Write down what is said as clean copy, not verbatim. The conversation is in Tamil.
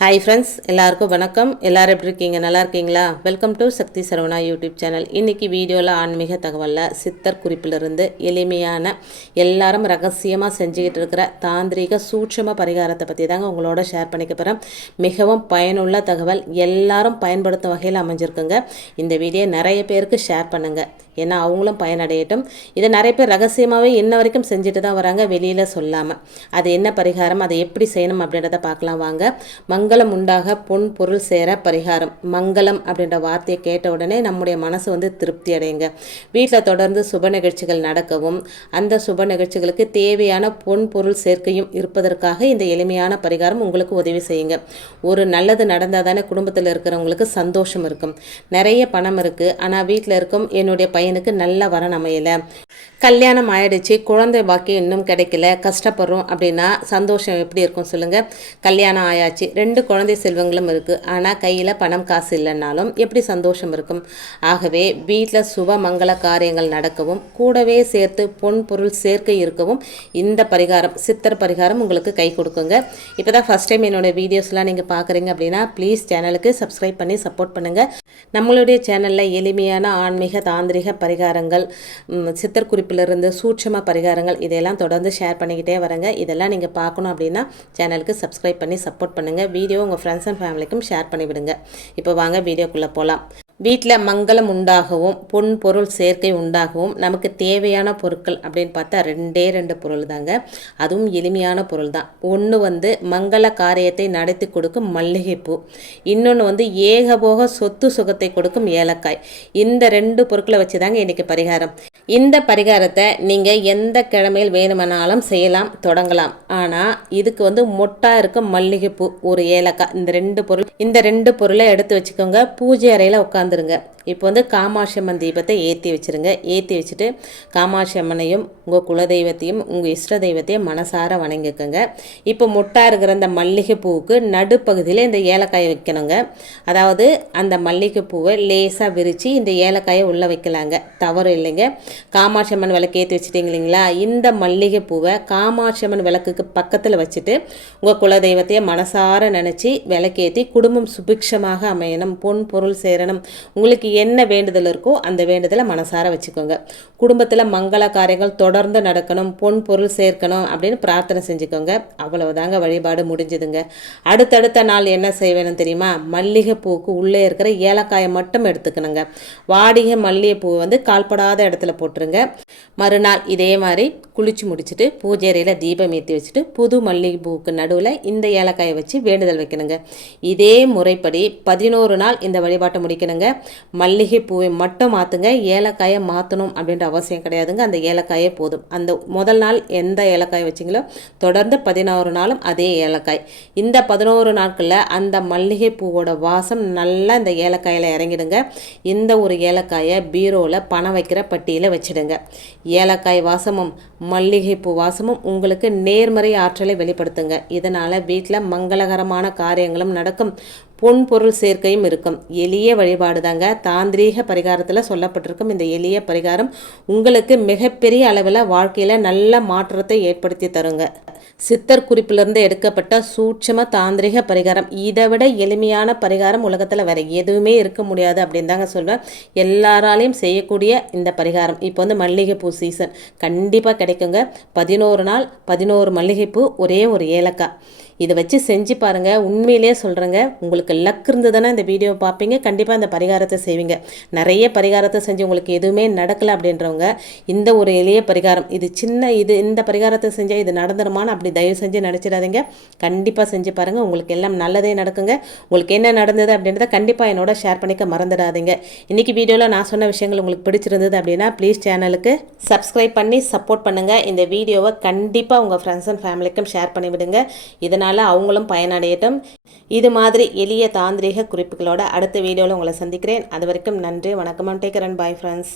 ஹாய் ஃப்ரெண்ட்ஸ், எல்லாருக்கும் வணக்கம். எல்லோரும் எப்படி இருக்கீங்க? நல்லா இருக்கீங்களா? Welcome to Sakthi Saravana YouTube channel. இன்றைக்கி வீடியோவில் ஆன்மீக தகவலில் சித்தர் குறிப்பிலிருந்து எளிமையான எல்லாரும் ரகசியமாக செஞ்சுக்கிட்டு இருக்கிற தாந்திரிக சூட்சம பரிகாரத்தை பற்றி தாங்க உங்களோட ஷேர் பண்ணிக்க போகிறேன். மிகவும் பயனுள்ள தகவல், எல்லாரும் பயன்படுத்தும் வகையில் அமைஞ்சிருக்குங்க. இந்த வீடியோ நிறைய பேருக்கு ஷேர் பண்ணுங்கள், ஏன்னா அவங்களும் பயனடையட்டும். இதை நிறைய பேர் ரகசியமாகவே இன்ன வரைக்கும் செஞ்சுட்டு தான் வராங்க, வெளியில் சொல்லாமல். அது என்ன பரிகாரம், அதை எப்படி செய்யணும் அப்படின்றத பார்க்கலாம் வாங்க. மங்களம் உண்டாக பொன் பொருள் சேர பரிகாரம். மங்களம் அப்படின்ற வார்த்தையை கேட்ட உடனே நம்முடைய மனசு திருப்தி அடையுங்க. வீட்டில் தொடர்ந்து சுப நிகழ்ச்சிகள் நடக்கவும் அந்த சுப நிகழ்ச்சிகளுக்கு தேவையான பொன் பொருள் சேர்க்கையும் இருப்பதற்காக இந்த எளிமையான பரிகாரம் உங்களுக்கு உதவி செய்யுங்க. ஒரு நல்லது நடந்தால் தானே குடும்பத்தில் இருக்கிறவங்களுக்கு சந்தோஷம் இருக்கும். நிறைய பணம் இருக்குது, ஆனால் வீட்டில் இருக்கும் என்னுடைய பையனுக்கு நல்ல வரன் அமையலை, கல்யாணம் ஆயிடுச்சு, குழந்தை பாக்கியம் இன்னும் கிடைக்கல, கஷ்டப்படுறோம் அப்படின்னா சந்தோஷம் எப்படி இருக்கும் சொல்லுங்கள்? கல்யாணம் ஆயாச்சு, 2 குழந்தை செல்வங்களும் இருக்குது, ஆனால் கையில் பணம் காசு இல்லைன்னாலும் எப்படி சந்தோஷம் இருக்கும்? ஆகவே வீட்டில் சுப மங்கள காரியங்கள் நடக்கவும் கூடவே சேர்த்து பொன் பொருள் சேர்க்கை இருக்கவும் இந்த பரிகாரம், சித்தர் பரிகாரம் உங்களுக்கு கை கொடுக்குங்க. இப்போ தான் ஃபஸ்ட் டைம் என்னோடய வீடியோஸ்லாம் நீங்கள் பார்க்குறீங்க அப்படின்னா ப்ளீஸ் சேனலுக்கு சப்ஸ்கிரைப் பண்ணி சப்போர்ட் பண்ணுங்கள். நம்மளுடைய சேனலில் எளிமையான ஆன்மீக தாந்திரிக பரிகாரங்கள், சித்தர் குறிப்பிலிருந்து சூட்சம பரிகாரங்கள் இதையெல்லாம் தொடர்ந்து ஷேர் பண்ணிக்கிட்டே வரேங்க. இதெல்லாம் நீங்கள் பார்க்கணும் அப்படின்னா சேனலுக்கு சப்ஸ்கிரைப் பண்ணி சப்போர்ட் பண்ணுங்கள். வீடியோ உங்கள் ஃப்ரெண்ட்ஸ் அண்ட் ஃபேமிலிக்கும் ஷேர் பண்ணிவிடுங்க. இப்போ வாங்க வீடியோக்குள்ளே போகலாம். வீட்டில் மங்களம் உண்டாகவும் பொன் பொருள் சேர்க்கை உண்டாகவும் நமக்கு தேவையான பொருட்கள் அப்படின்னு பார்த்தா 2 பொருள் தாங்க. அதுவும் எளிமையான பொருள் தான். ஒன்று மங்கள காரியத்தை நடத்தி கொடுக்கும் மல்லிகைப்பூ, இன்னொன்று ஏகபோக சொத்து சுகத்தை கொடுக்கும் ஏலக்காய். இந்த 2 பொருட்களை வச்சு தாங்க இன்றைக்கி பரிகாரம். இந்த பரிகாரத்தை நீங்கள் எந்த கிழமையில் வேணுமானாலும் செய்யலாம், தொடங்கலாம். ஆனால் இதுக்கு மொட்டா இருக்கும் மல்லிகைப்பூ, ஒரு ஏலக்காய், இந்த ரெண்டு பொருளை எடுத்து வச்சுக்கோங்க. பூஜை அறையில் உட்காந்துருங்க. இப்போ காமாட்சி அம்மன் தீபத்தை ஏற்றி வச்சுருங்க. ஏற்றி வச்சுட்டு காமாட்சி அம்மனையும் உங்கள் குலதெய்வத்தையும் உங்கள் இஷ்ட தெய்வத்தையும் மனசார வணங்கிக்கோங்க. இப்போ மொட்டா இருக்கிற அந்த மல்லிகைப்பூவுக்கு நடுப்பகுதியில் இந்த ஏலக்காயை வைக்கணுங்க. அதாவது அந்த மல்லிகைப்பூவை லேசாக விரித்து இந்த ஏலக்காயை உள்ளே வைக்கலாங்க, தவறு இல்லைங்க. காமாட்சி அம்மன் விளக்கு ஏற்றி வச்சுட்டீங்க இல்லைங்களா? இந்த மல்லிகைப்பூவை காமாட்சி அம்மன் விளக்குக்கு பக்கத்தில் வச்சுட்டு உங்கள் குலதெய்வத்தையே மனசார நினச்சி விளக்கேற்றி குடும்பம் சுபிக்ஷமாக அமையணும், பொன் பொருள் சேரணும், உங்களுக்கு என்ன வேண்டுதல் இருக்கோ அந்த வேண்டுதலை மனசார வச்சுக்கோங்க. குடும்பத்தில் மங்கள காரியங்கள் தொடர்ந்து நடக்கணும், பொன் பொருள் சேர்க்கணும் அப்படின்னு பிரார்த்தனை செஞ்சுக்கோங்க. அவ்வளவுதாங்க, வழிபாடு முடிஞ்சுதுங்க. அடுத்தடுத்த நாள் என்ன செய்வேன்னு தெரியுமா? மல்லிகைப்பூவுக்கு உள்ளே இருக்கிற ஏலக்காயை மட்டும் எடுத்துக்கணுங்க. வாடிகை மல்லிகைப்பூவை கால்படாத இடத்துல போட்டுருங்க. மறுநாள் இதே மாதிரி குளிச்சு முடிச்சுட்டு பூஜை அறையில் தீபம் ஏற்றி வச்சுட்டு புது மல்லிகைப்பூவுக்கு நடுவில் இந்த ஏலக்காயை வச்சு வேண்டுதல் வைக்கணுங்க. இதே முறைப்படி 11 நாள் இந்த வழிபாட்டை முடிக்கணுங்க. மல்லிகைப்பூவை மட்டும் மாற்றுங்க, ஏலக்காயை மாற்றணும் அப்படின்ற அவசியம் கிடையாதுங்க. அந்த ஏலக்காயே போதும். அந்த முதல் நாள் எந்த ஏலக்காய் வச்சிங்களோ தொடர்ந்து 11 நாளும் அதே ஏலக்காய். இந்த 11 நாட்களில் அந்த மல்லிகைப்பூவோட வாசம் நல்லா இந்த ஏலக்காயில் இறங்கிடுங்க. இந்த ஒரு ஏலக்காயை பீரோவில் பணம் வைக்கிற பட்டியில் வச்சிடுங்க. ஏலக்காய் வாசமும் மல்லிகைப்பூ வாசமும் உங்களுக்கு நேர்மறை ஆற்றலை வெளிப்படுத்துங்க. இதனால் வீட்டில் மங்களகரமான காரியங்களும் நடக்கும், பொன் பொருள் சேர்க்கையும் இருக்கும். எளிய வழிபாடு தாங்க. தாந்திரீக பரிகாரத்தில் சொல்லப்பட்டிருக்கும் இந்த எளிய பரிகாரம் உங்களுக்கு மிகப்பெரிய அளவில் வாழ்க்கையில் நல்ல மாற்றத்தை ஏற்படுத்தி தருங்க. சித்தர் குறிப்பிலிருந்து எடுக்கப்பட்ட சூட்சம தாந்திரிக பரிகாரம். இதை விட எளிமையான பரிகாரம் உலகத்தில் வேறு எதுவுமே இருக்க முடியாது அப்படின்னு தாங்க சொல்வேன். எல்லாராலையும் செய்யக்கூடிய இந்த பரிகாரம். இப்போ மல்லிகைப்பூ சீசன் கண்டிப்பாக கிடைக்குங்க. 11 நாள் 11 மல்லிகைப்பூ, ஒரே ஒரு ஏலக்காய், இதை வச்சு செஞ்சு பாருங்கள். உண்மையிலே சொல்கிறேங்க, உங்களுக்கு லக் இருந்ததுன்னா இந்த வீடியோ பார்ப்பீங்க, கண்டிப்பாக இந்த பரிகாரத்தை செய்வீங்க. நிறைய பரிகாரத்தை செஞ்சு உங்களுக்கு எதுவுமே நடக்கலை அப்படின்றவங்க இந்த ஒரு எளிய பரிகாரம், இந்த பரிகாரத்தை செஞ்சால் இது நடந்துருமான்னு அப்படி தயவு செஞ்சு நினச்சிடாதீங்க. கண்டிப்பாக செஞ்சு பாருங்கள், உங்களுக்கு எல்லாம் நல்லதே நடக்குங்க. உங்களுக்கு என்ன நடந்தது அப்படின்றத கண்டிப்பாக என்னோட ஷேர் பண்ணிக்க மறந்துடாதீங்க. இன்றைக்கி வீடியோவில் நான் சொன்ன விஷயங்கள் உங்களுக்கு பிடிச்சிருந்தது அப்படின்னா ப்ளீஸ் சேனலுக்கு சப்ஸ்கிரைப் பண்ணி சப்போர்ட் பண்ணுங்கள். இந்த வீடியோவை கண்டிப்பாக உங்கள் ஃப்ரெண்ட்ஸ் அண்ட் ஃபேமிலிக்கும் ஷேர் பண்ணிவிடுங்க. இதனால் அவங்களும் பயனடையட்டும். இது மாதிரி எளிய தாந்திரீக குறிப்புகளோட அடுத்த வீடியோவில் உங்களை சந்திக்கிறேன். அது வரைக்கும் நன்றி, வணக்கம், take care and bye friends.